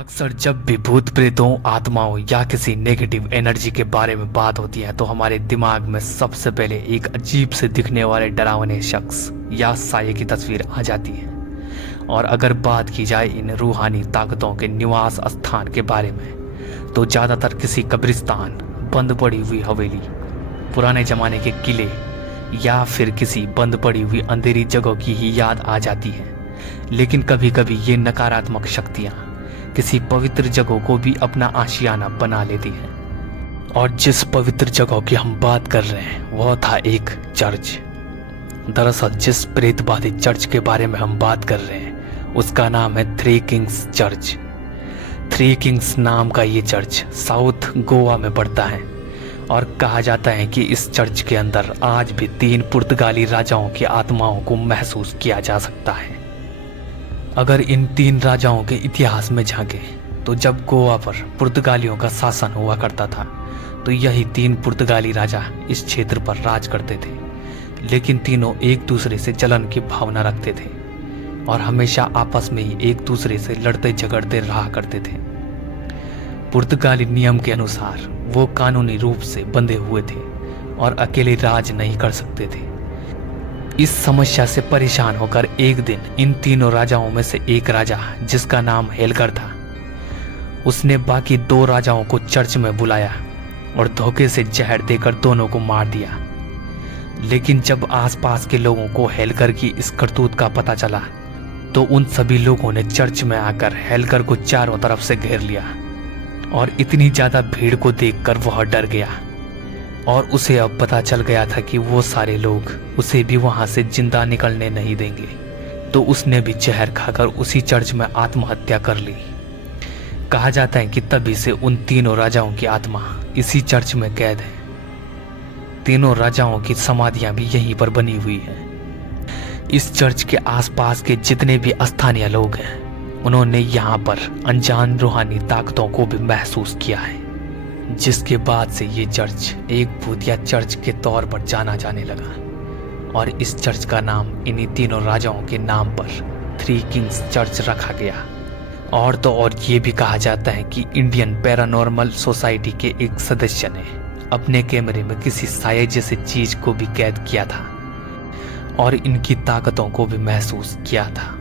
अक्सर जब भी भूत प्रेतों, आत्माओं या किसी नेगेटिव एनर्जी के बारे में बात होती है तो हमारे दिमाग में सबसे पहले एक अजीब से दिखने वाले डरावने शख्स या साये की तस्वीर आ जाती है। और अगर बात की जाए इन रूहानी ताकतों के निवास स्थान के बारे में तो ज़्यादातर किसी कब्रिस्तान, बंद पड़ी हुई हवेली, पुराने ज़माने के किले या फिर किसी बंद पड़ी हुई अंधेरी जगह की ही याद आ जाती है। लेकिन कभी कभी ये नकारात्मक शक्तियाँ किसी पवित्र जगह को भी अपना आशियाना बना लेती है। और जिस पवित्र जगह की हम बात कर रहे हैं वह था एक चर्च। दरअसल जिस प्रेत बाधित चर्च के बारे में हम बात कर रहे हैं उसका नाम है three Kings church. Three Kings नाम का ये चर्च साउथ गोवा में पड़ता है और कहा जाता है कि इस चर्च के अंदर आज भी 3 पुर्तगाली राजाओं की आत्माओं को महसूस किया जा सकता है। अगर इन 3 राजाओं के इतिहास में झांके तो जब गोवा पर पुर्तगालियों का शासन हुआ करता था तो यही 3 पुर्तगाली राजा इस क्षेत्र पर राज करते थे। लेकिन तीनों एक दूसरे से जलन की भावना रखते थे और हमेशा आपस में ही एक दूसरे से लड़ते झगड़ते रहा करते थे। पुर्तगाली नियम के अनुसार वो कानूनी रूप से बंधे हुए थे और अकेले राज नहीं कर सकते थे। इस समस्या से परेशान होकर एक दिन इन तीनों राजाओं में से एक राजा, जिसका नाम हेलकर था, उसने बाकी 2 राजाओं को चर्च में बुलाया और धोखे से जहर देकर दोनों को मार दिया। लेकिन जब आसपास के लोगों को हेलकर की इस करतूत का पता चला तो उन सभी लोगों ने चर्च में आकर हेलकर को चारों तरफ से घेर लिया और इतनी ज्यादा भीड़ को देखकर वह डर गया और उसे अब पता चल गया था कि वो सारे लोग उसे भी वहां से जिंदा निकलने नहीं देंगे। तो उसने भी जहर खाकर उसी चर्च में आत्महत्या कर ली। कहा जाता है कि तभी से उन तीनों राजाओं की आत्मा इसी चर्च में कैद है। तीनों राजाओं की समाधियां भी यहीं पर बनी हुई हैं। इस चर्च के आसपास के जितने भी स्थानीय लोग हैं उन्होंने यहाँ पर अनजान रूहानी ताकतों को भी महसूस किया है, जिसके बाद से ये चर्च एक भूतिया चर्च के तौर पर जाना जाने लगा और इस चर्च का नाम इन्हीं तीनों राजाओं के नाम पर थ्री किंग्स चर्च रखा गया। और तो और ये भी कहा जाता है कि इंडियन पैरानॉर्मल सोसाइटी के एक सदस्य ने अपने कैमरे में किसी साये जैसे चीज को भी कैद किया था और इनकी ताकतों को भी महसूस किया था।